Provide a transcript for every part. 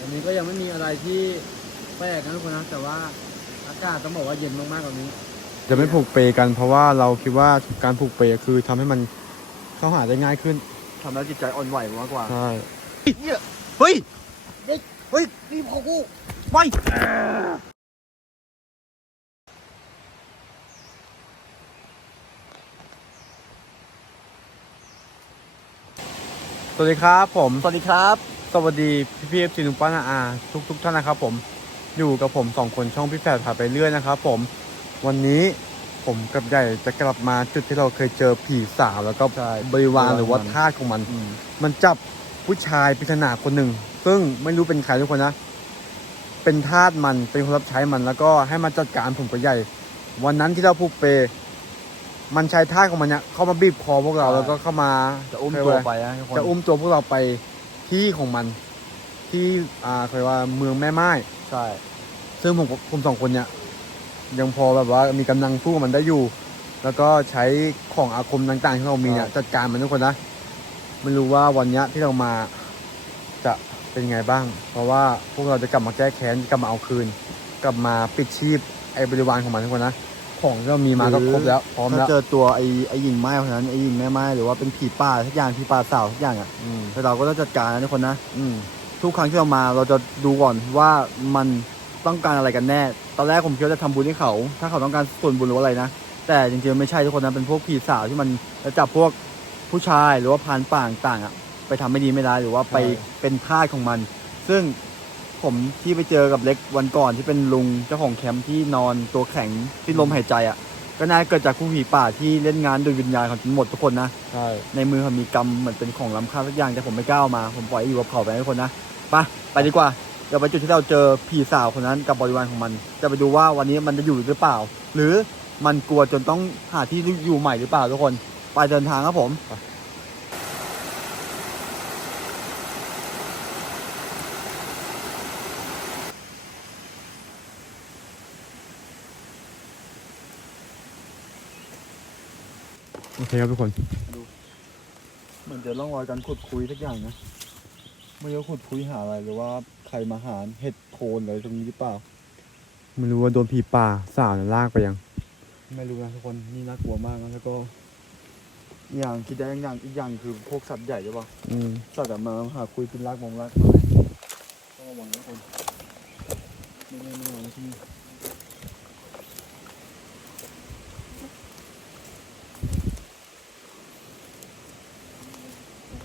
วันนี้ก็ยังไม่มีอะไรที่แปลกนะทุกคนนะแต่ว่าอากาศต้องบอกว่าเย็นมากๆกว่านี้ จะไม่ผูกเปกัน เพราะว่าเราคิดว่าการผูกเปคือทำให้มันเข้าหาได้ง่ายขึ้นทำแล้วจิตใจอ่อนไหวมากกว่าใช่เนี่ยเฮ้ยเด็กเฮ้ยรีบเข้ากูไปสวัสดีครับผม สวัสดีครับ สวัสดีพี่พีเอฟซีลุงป้านาอาทุกทุกๆท่านนะครับผมอยู่กับผมสองคนช่องพี่แฝดผ่าไปเรื่อยนะครับผมวันนี้ผมกับใหญ่จะกลับมาจุดที่เราเคยเจอผีสาวแล้วก็ใช่บริวารบริวารหรือว่ามันทาสของมันอืมมันจับผู้ชายปริศนาคนหนึ่ง ซึ่งไม่รู้เป็นใครทุกคนนะ เป็นทาสมันเป็นคนรับใช้มันแล้วก็ให้มันจัดการผมกับใหญ่ วันนั้นที่เราผูกเป มันใช้ทาสของมันเนี่ยเข้ามาบีบคอพวกเราแล้วก็เข้ามาจะอุ้มเรียกตัวว่าไปนะทุกคนจะอุ้มตัวพวกเราไป ที่ของมัน ที่อ่าเคยว่าเมืองแม่ไม้ใช่ ซึ่งผมผมสองคนเนี่ย ยังพอแบบว่ามีกำลังสู้กับมันได้อยู่ แล้วก็ใช้ของอาคมต่าง ๆ ที่เรามีเนี่ยจัดการมันทุกคนนะไม่รู้ว่าวันเนี้ยที่เรามาจะเป็นไงบ้าง เพราะว่าพวกเราจะกลับมาแก้แค้นกลับมาเอาคืน กลับมาปิดชีพไอ้บริวารของมันทุกคนนะ ของที่เรามีมาก็ครบแล้วพร้อมถ้าแล้วเจอตัวไอ้ไอ้หญิงไม้คนนั้นไอ้หญิงแม่ไม้หรือว่าเป็นผีป่าทุกอย่างผีป่าสาวทุกอย่างอะอืมแต่เราก็ต้องจัดการนะทุกคนนะอืมทุกครั้งที่เรามาเราจะดูก่อนว่ามันต้องการอะไรกันแน่ ตอนแรกผมคิดว่าจะทำบุญให้เขา ถ้าเขาต้องการส่วนบุญหรือว่าอะไรนะ แต่จริงๆไม่ใช่ทุกคนนะเป็นพวกผีสาวที่มันจะจับพวกผู้ชายหรือว่าพรานป่าต่างๆอะไปทำไม่ดีไม่ได้ายหรือว่าไปเป็นทาสของมัน ซึ่ง ผมที่ไปเจอกับเล็กวันก่อนที่เป็นลุงเจ้าของแคมป์ที่นอนตัวแข็งที่ลมหายใจอะ ก็น่าจะเกิดจากผู้ผีป่าที่เล่นงานโดยวิญญาณของหมดทุกคนนะ ใช่ ในมือเขามีกำเหมือนเป็นของล้ำค่าสักอย่างแต่ผมไม่กล้าเอามา ผมปล่อยให้อยู่กับเขาไปทุกคนนะไปไปดีกว่าเดี๋ยวไปจุดที่เราเจอผีสาวคนนั้นกับบริวารของมัน จะไปดูว่าวันนี้มันจะอยู่หรือเปล่า หรือมันกลัวจนต้องหาที่อยู่ใหม่หรือเปล่าทุกคน ไปเดินทางครับผม โอเคครับทุกคนเหมือนจะร่องรอยการขุดคุยสักอย่างนะไม่รู้ขุดคุยหาอะไรหรือว่าใครมาหาเห็ดโคนอะไรตรงนี้หรือเปล่า ไม่รู้ว่าโดนผีป่าสาวเนี่ยลากไปยัง ไม่รู้นะทุกคนนี่น่ากลัวมากนะแล้วก็อีกอย่างคิดได้อย่างอีกอย่างคือพวกสัตว์ใหญ่หรือเปล่าอืมสัตว์อะมาหาคุยเป็นรากมองรากไม้ต้องระวังนะคนไม่ไม่ไม่ระวังที่นี่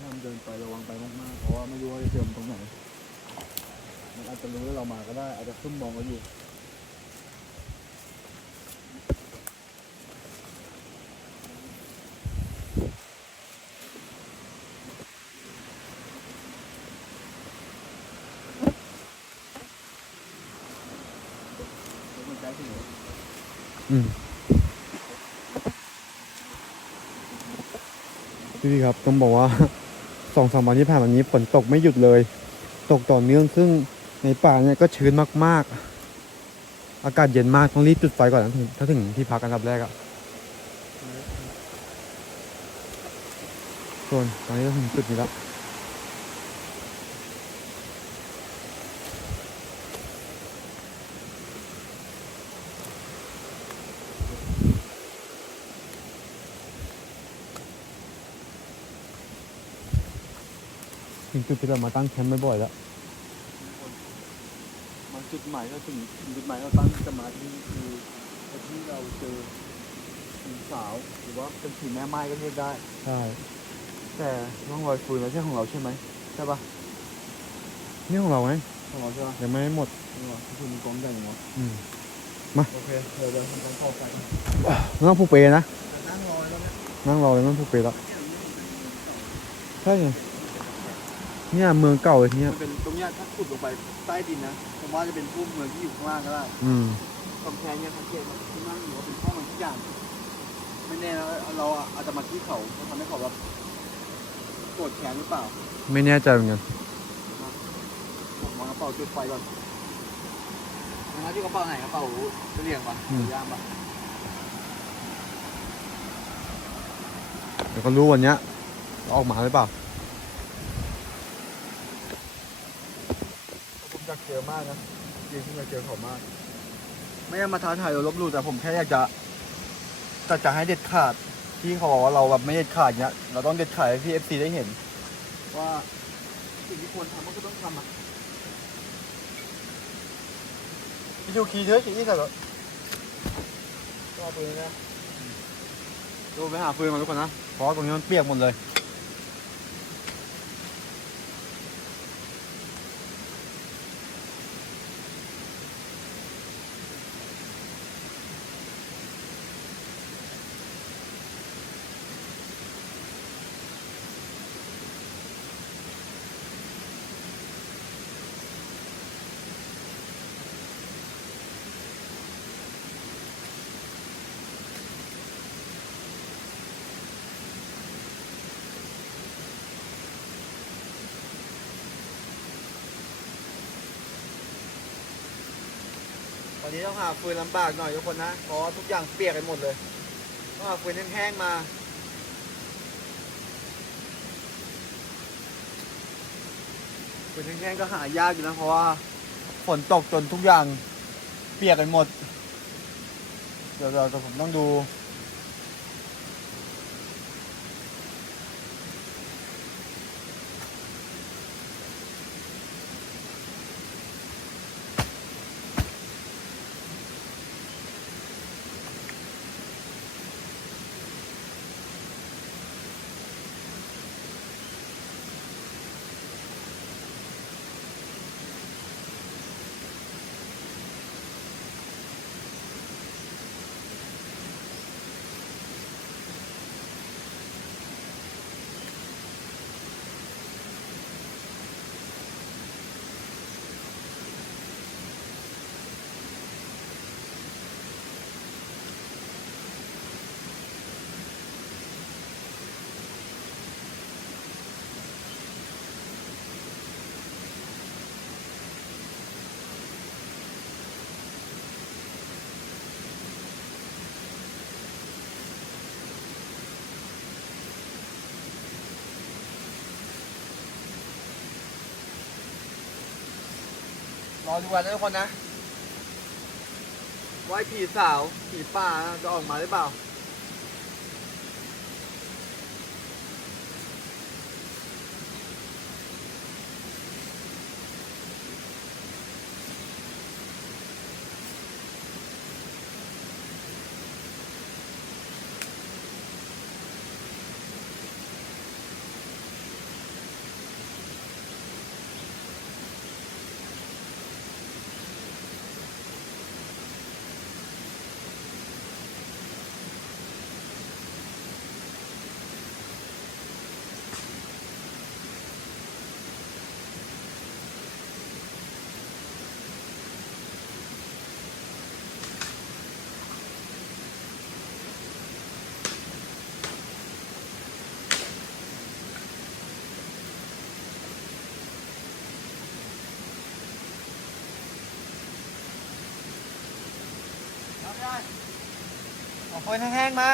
ห้ามเดินไประวังไปมากๆเพราะว่าไม่รู้ว่า จะเจอมตรงไหน มันอาจจะรู้ว่าเรามาก็ได้ อาจจะซุ่มมองเราอยู่ มันใจถึงอืมพี่ๆครับต้องบอกว่า สองสามวันที่ผ่านมานี้ฝนตกไม่หยุดเลย ตกต่อเนื่องซึ่งในป่าเนี่ยก็ชื้นมากๆ อากาศเย็นมากต้องรีบจุดไฟก่อนนะถึงถ้าถึงที่พักกันรับแรกอะส่วนตอนนี้เราถึงจุดนี้แล้ว ถึงจุดที่เรามาตั้งแคมป์บ่อยๆแล้วมาจุดหมายก็ถึงถึงจุดหมายเราตั้งจะมาที่นี่คือที่เราเจอผีสาวหรือว่าเป็นผีแม่ไม้ก็เรียกได้ ใช่ แต่ร่องรอยฟืนไม่ใช่ของเราใช่ไหมใช่ปะนี่ของเราไงของเราใช่ปะยังไม่หมดนี่หว่าที่คุณมีกองใหญ่เนาะอืมโอเคเดี๋ยวเดี๋ยวทำการเข้าไปไม่งผูกเปนะนั่งรอแล้วนั่งรอเลยไม่งผูกเปแล้วใช่ไง เนี่ยเมืองเก่าเลยเนี่ยมันเป็นตรงเนี้ยถ้าขุดลงไปใต้ดินนะผมว่าจะเป็นพุ่มเมืองที่อยู่ข้างล่างก็ได้อืมกำแพงเนี่ยสังเกตว่าข้างล่างอยู่ว่าเป็นห้องมันทุกอย่างไม่แน่นะเราอาจจะมาที่เขาทำให้เขาแบบโกรธแค้นหรือเปล่า ไม่แน่ใจเหมือนกันผมวางกระเป๋าจุดไฟก่อนนะที่กระเป๋าไหนกระเป๋าเสลี่ยงปะย่ามปะเดี๋ยวก็รู้วันเนี้ยเราออกมาหรือเปล่า กอยากเจอมากนะจริงๆอยากเจอเขามาก ไม่ได้มาท้าทายหรือลบหลู่แต่ผมแค่อยากจะจะจะให้เด็ดขาดที่เขาบอกว่าเราแบบไม่เด็ดขาดเนี้ย เราต้องเด็ดขาดให้พี่เอฟซีได้เห็น ว่าสิ่งที่ควรทำก็คือต้องทำอะพี่ดูคีย์เถอะคีย์แต่ละก็เอาปืนนะดูไปหาฟืนมาทุกคนนะเพราะว่าตรงนี้มันเปียกหมดเลย วันนี้ต้องหาฟืนลำบากหน่อยทุกคนนะเพราะทุกอย่างเปียกไปหมดเลยต้องหาฟืนแห้งๆมาฟืนแห้งๆก็หายากอยู่นะเพราะว่าฝนตกจนทุกอย่างเปียกไปหมดเดี๋ยวเราผมต้องดู อดูกันนะทุกคนนะ ไว้ผีสาว ผีป่าจะออกมาหรือเปล่า โอ้ยแห้งๆมา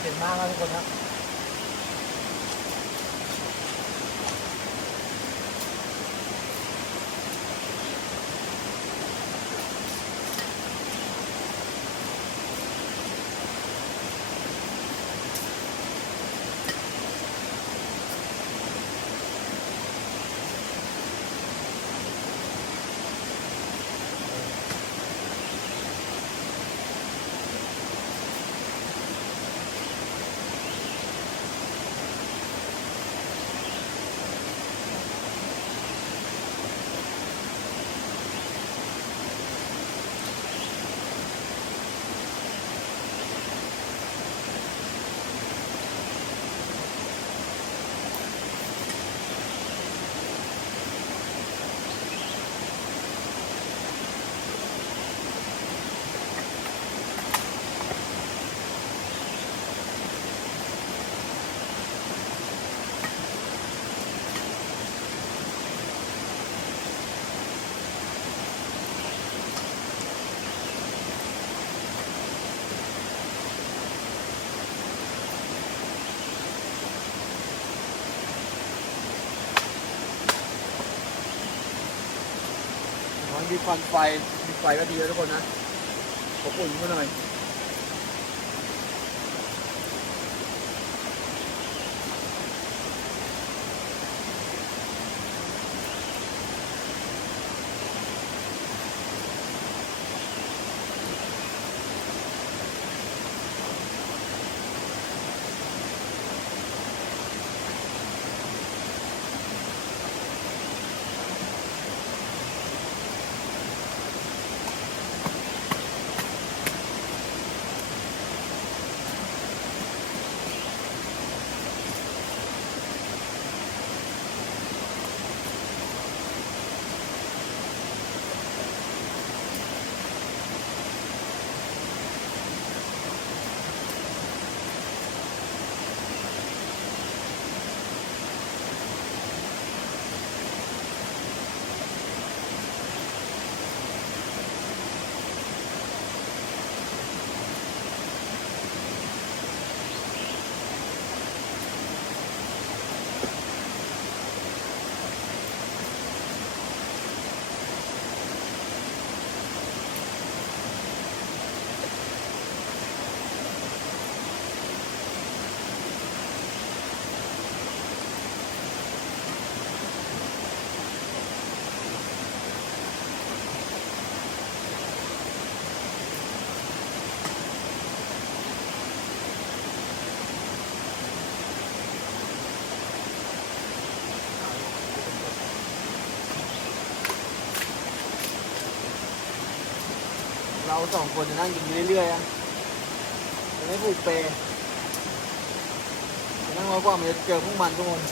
เจ็บมากครับทุกคนครับ มีควันไฟ มีไฟก็ดีแล้วทุกคนนะอบอุ่นขึ้นหน่อย เราสองคนจะนั่งกินเรื่อยๆอะจะไม่ผูกเปย์จะนั่งรอกว่ามันจะเจอพวกมันทุกคน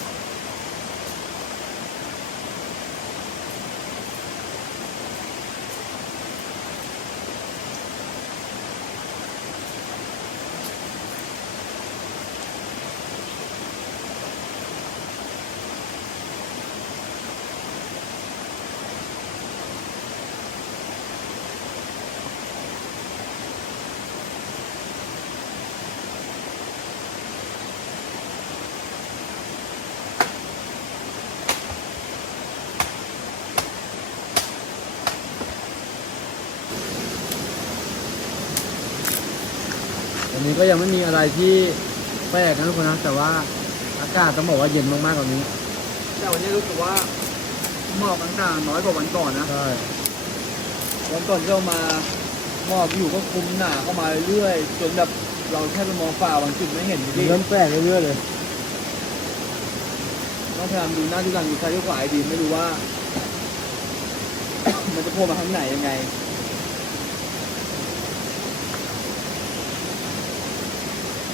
วันนี้ ก็ยังไม่มีอะไรที่แปลกนะทุกคนนะแต่ว่าอากาศต้องบอกว่าเย็นมากๆกว่านี้แต่วันนี้รู้สึกว่าหมอกต่างๆน้อยกว่าวันก่อนนะใช่วันก่อนที่เรามาหมอกอยู่ก็คลุมหนาเข้ามาเรื่อยๆจนแบบเราแค่ไปมองฝ่าบางจุดไม่เห็นจริงเริ่มแปลกเรื่อยๆเลยต้องพยายามดูหน้าดูหลังดูซ้ายดูขวาให้ดีไม่รู้ว่า มันจะโผล่มาทางไหนยังไง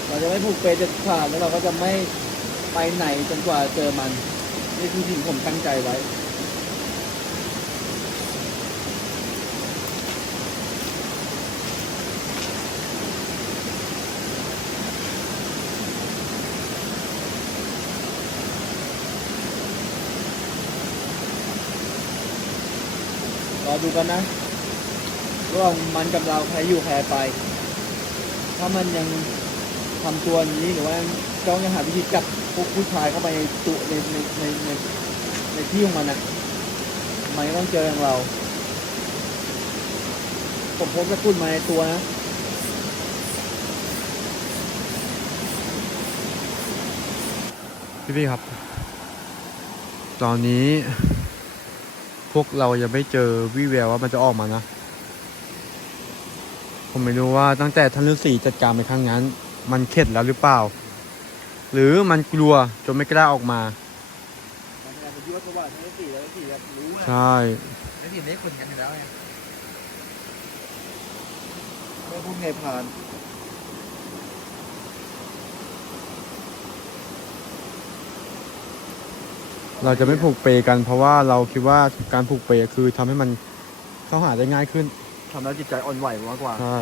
เราจะไม่ผูกเปรย์เด็ดขาดแล้วเราก็จะไม่ไปไหนจนกว่าเจอมัน นี่คือสิ่งผมตั้งใจไว้รอดูกันนะระหว่างมันกับเราใครอยู่ใครไป ถ้ามันยัง ทำตัวอย่างนี้หรือว่าต้องยังหาวิธีจับพวกผู้ชายเข้าไปในตัวในในในในในที่ของมันนะมันก็ต้องเจออย่างเรา ผมพบกระตุ้นมาในตัวนะพี่พี่ครับ ตอนนี้ พวกเรายังไม่เจอวี่แววว่ามันจะออกมานะ ผมไม่รู้ว่าตั้งแต่ท่านฤาษีจัดการไปครั้งนั้น มันเข็ดแล้วหรือเปล่า หรือมันกลัวจนไม่กล้าออกมามันพยายามจะยั่วสวัสดิ์ทั้งสี่แล้วสี่แบบรู้นะใช่ แล้วทีนี้คนกันอยู่แล้วไงไม่พูดไงผ่านเราจะไม่ผูกเปกัน เพราะว่าเราคิดว่าการผูกเปคือทำให้มันเข้าหาได้ง่ายขึ้น ทำแล้วจิตใจอ่อนไหวมากกว่า ใช่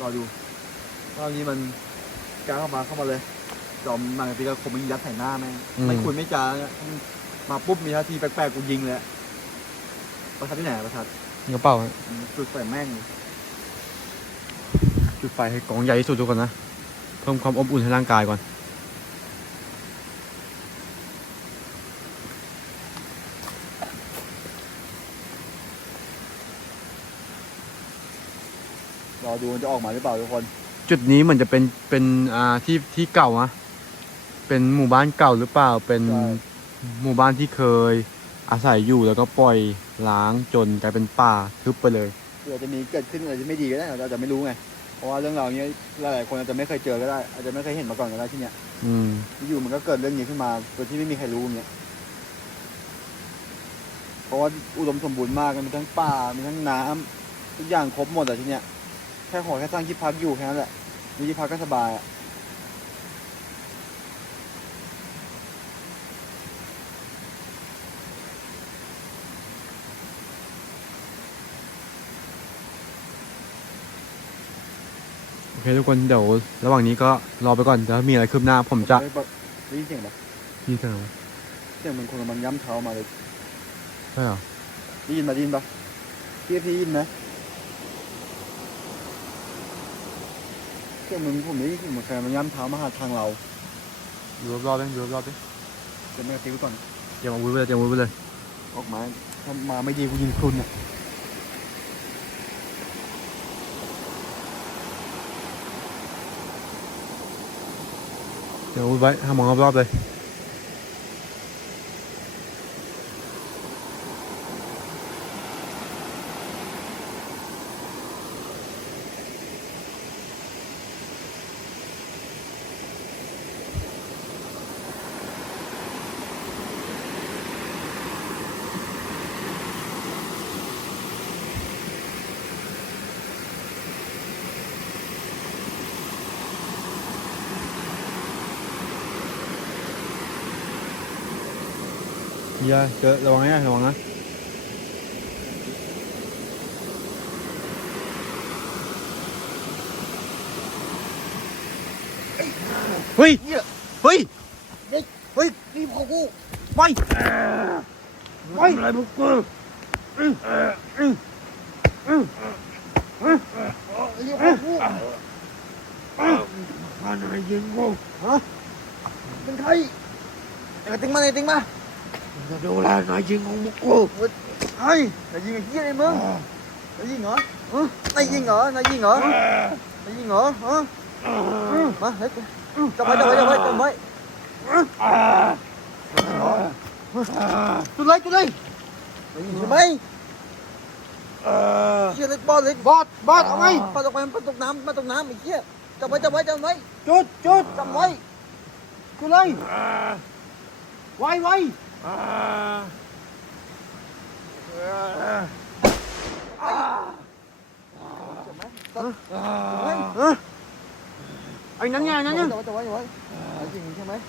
รอดู รอบนี้มันกล้าเข้ามาเข้ามาเลยจอมนางตีก็คมมันยัดใส่หน้าแม่งไม่คุยไม่จาเนี่ยมาปุ๊บมีท่าทีแปลกๆกูยิงเลยอะประทัดที่ไหนอะประทัดกระเป๋าฮะจุดใส่แม่งจุดไฟให้กองใหญ่ที่สุดทุกคนนะ เพิ่มความอบอุ่นให้ร่างกายก่อน รอดูมันจะออกมาหรือเปล่าทุกคน จุดนี้เหมือนจะเป็นเป็นอ่าที่ที่เก่าอะเป็นหมู่บ้านเก่าหรือเปล่า เป็นใช่ หมู่บ้านที่เคย อาศัยอยู่แล้วก็ปล่อยล้างจนกลายเป็นป่าทึบไปเลยเผื่อจะมีเกิดขึ้นอะไรที่ไม่ดีก็ได้เราอาจจะไม่รู้ไงเพราะว่าเรื่องราวเนี้ยหลายๆคนอาจจะไม่เคยเจอก็ได้ อาจจะไม่เคยเห็นมาก่อนก็ได้ที่เนี้ยอืม อยู่ๆมันก็เกิดเรื่องนี้ขึ้นมาโดยที่ไม่มีใครรู้อย่างเงี้ยเพราะว่าอุดมสมบูรณ์มากมีทั้งป่ามีทั้งน้ำทุกอย่างครบหมดอะที่เนี้ย แค่ขอแค่สร้างที่พักอยู่แค่นั้นแหละ มีที่พักก็สบายอะโอเคทุกคนเดี๋ยวระหว่างนี้ก็รอไปก่อนเดี๋ยวมีอะไรคืบหน้าผมจะได้ปะได้ยินเสียงปะนี่เท่าไหร่วะเสียงเหมือนคนกำลังย้ำเท้ามาเลยใช่เหรอได้ยินมาได้ยินปะพี่พี่ได้ยินไหม เสียงเหมือนผมได้ยินเสียงเหมือนใครมันย้ำเท้ามาหาทางเราอยู่รอบๆเลยอยู่รอบๆเลยเดี๋ยวแม่ตีไว้ก่อนเตรียมอาวุธไปเลยเตรียมอาวุธไปเลยออกมาถ้ามาไม่ดีกูยิงคุณเนี่ยเตรียมอาวุธไว้ห้ามมองรอบๆเลย ย่าเจอระวังนะระวังนะเฮ้ย เฮ้ย เฮ้ยนี่พอกูไปไปอะไรพวกกูรียกพอกูมันอะไรยิงกูฮะเป็นใครไอ้กระติงมาไอ้กระติงมา จะดูแลนายยิงของพวกกูเฮ้ยนายยิงไอ้เหี้ยไอ้มึงนายยิงเหรอฮะนายยิงเหรอนายยิงเหรอนายยิงเหรอฮะมาเฮ้ยจับไว้จับไว้จับไว้จับไว้จุดเลย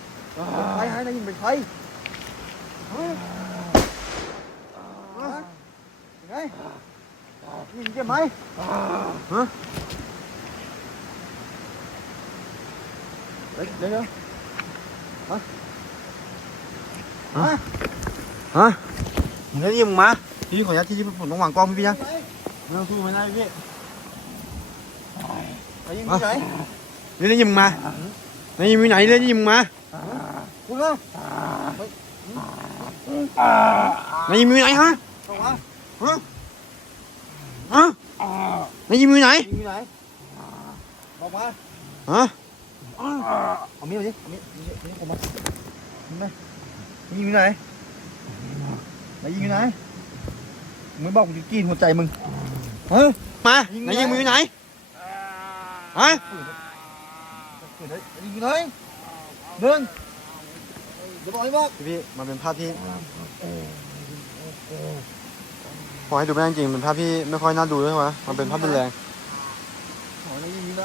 จุดเลยนา ฮะฮะยังไงยิงใช่ไหมฮะเดี๋ยวเดี๋ยวเดี๋ยวฮะฮะฮะมึงได้ยินมึงมาพี่ขออนุญาตที่ผมต้องวางกล้องพี่พี่นะไม่ต้องสู้ไม่ได้พี่นายยิงอยู่ไหนเรื่องนี้ยิงมึงมาไหนยิงอยู่ไหนเรื่องนี้ยิงมึงมาพูดมาไหนยิงอยู่ไหนฮะบอกมาฮะฮะไหนยิงอยู่ไหนยิงอยู่ไหนบอกมาฮะเอามีดมาดิเอามีดเอามีดเอามีดผมมายิงไหม ยิงอยู่ไหนนายยิงอยู่ไหนมึงไม่บอกกูจะกินหัวใจมึงเฮ้ยมายิงไหนไงยิงมึงอยู่ไหนฮะเกิดอะไรยิงอยู่ไหนเดินเดี๋ยวบอกให้บอกพี่พี่มันเป็นภาพที่ขอให้ดูไม่ได้จริงๆเป็นภาพที่ไม่ค่อยน่าดูด้วยวะมันเป็นภาพรุนแรงขออะไรยิงอยู่ไหน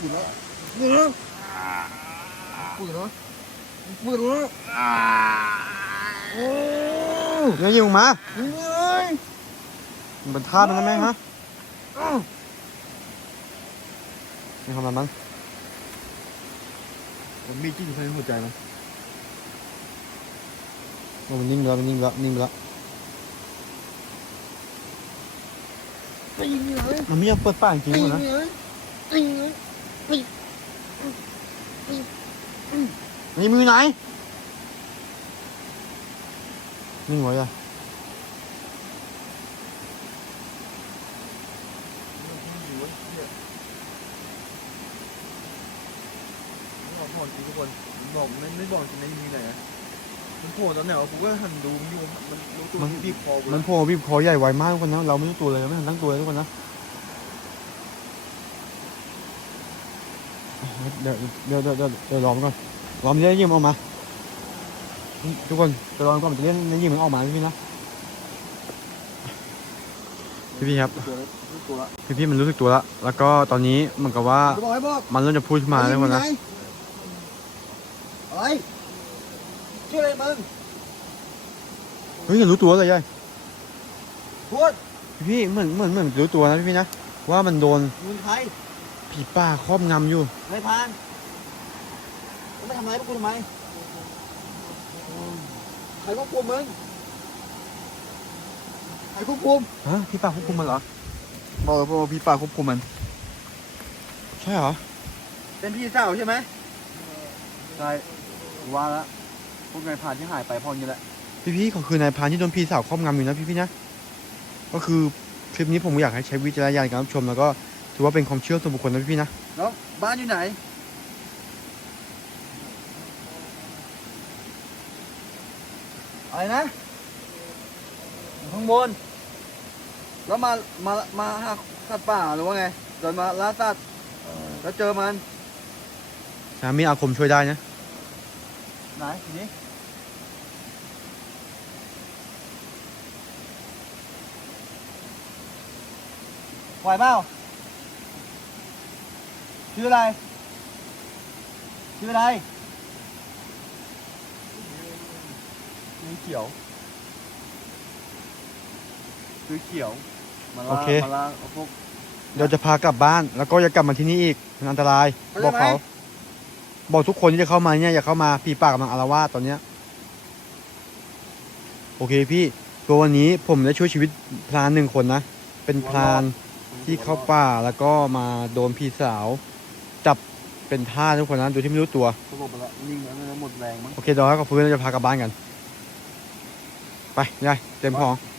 อยู่ไหนอยู่ไหนปืนเหรอปืนเหรอ โอ้เรื่องยิงมึงมายิงเลยมันเป็นท่ามันนะแม่งฮะนี่ทำอะไรมันผมมีจิ้มอยู่ในหัวใจมันโอ้มันนิ่งไปแล้วมันนิ่งไปแล้วนิ่งไปแล้วไปยิงอยู่ไหนมันไม่ยอมเปิดปากจริงไปๆยิงนะอยู่ไห นไปยิงอยู่ไหนนี่มือไหนนิ่งไว้อะบอกบอกจริงทุกคนบอกไม่ไม่บอกจริงนะยิงอยู่ไหนอะมันโผล่ตอนไหนวะกูก็หันดูมันอยู่มันรู้ตัวบีบคอกูมันโผล่บีบคอใหญ่ไวมากทุกคนนะเราไม่รู้ตัวเลยไม่ทันตั้งตัวเลยทุกคนนะเดี๋ยวเดี๋ยวเดี๋ยวเดี๋ยวเดี๋ยวรอมันก่อน รอมันจะได้ยิงมันออกมา ทุกคนเดี๋ยวรอมันก่อนมันจะเล่นได้ยิงมันออกมาพี่นะพี่พี่ครับตัวละตัวละพี่พี่มันรู้สึกตัวแล้วแล้วก็ตอนนี้เหมือนกับว่าจะบอกให้บอกมันเริ่มจะพูดขึ้นมาแล้วทุกคนนะอะไรชื่ออะไรมึงเฮ้ยรู้ตัวเลยยัยพูดพี่พี่เหมือนเหมือนเหมือนรู้ตัวนะพี่พี่นะว่ามันโดนมึงใครผีป่าครอบงำอยู่ไม่พาน มึงไม่ทำอะไรพวกกูทำไมใครควบคุมมึงใครควบคุมฮะพี่ป่าควบคุมมันเหรอบอกเลยว่าพี่ป่าควบคุมมัน ใช่เหรอ เป็นพี่สาวใช่ไหมใช่ว่าแล้วพวกนายพรานที่หายไปพอนี้แหละ พี่พี่เขาคือนายพรานที่โดนพี่สาวครอบงำอยู่นะพี่พี่นะ ก็คือคลิปนี้ผมอยากให้ใช้วิจารณญาณในการรับชมแล้วก็ถือว่าเป็นความเชื่อส่วนบุคคลนะพี่พี่นะ แล้วบ้านอยู่ไหน อะไร นะอยู่ข้างบน แล้วมามามาหาสัตว์ป่าหรือว่าไงเดินมาล่าสัตว์แล้วเจอมันสามีอาคมช่วยได้นะไหนทีนี้ไหวเปล่าชื่ออะไรชื่ออะไร เขียว คือเขียว มาล่าโอเค มาล่าเอาพวก เดี๋ยวจะพากลับบ้าน แล้วก็อย่ากลับมาที่นี่อีก มันอันตรายเข้าใจบอกเขาไหมบอกทุกคนที่จะเข้ามาเนี่ยอย่าเข้ามาผีป่ากำลังอาละวาดตอนเนี้ย โอเคพี่ตัววันนี้ผมได้ช่วยชีวิตพรานหนึ่งคนนะ เป็นพรานที่เข้าป่าแล้วก็มาโดนพี่สาว จับเป็นท่าสทุกคนนะโดยที่ไม่รู้ตัว สลบไปแล้วนิ่งแล้วหมดแรงมั้งโอเคเดี๋ยวให้เขาฟื้นแล้วจะพากลับบ้านกัน ไปยายเต็มของ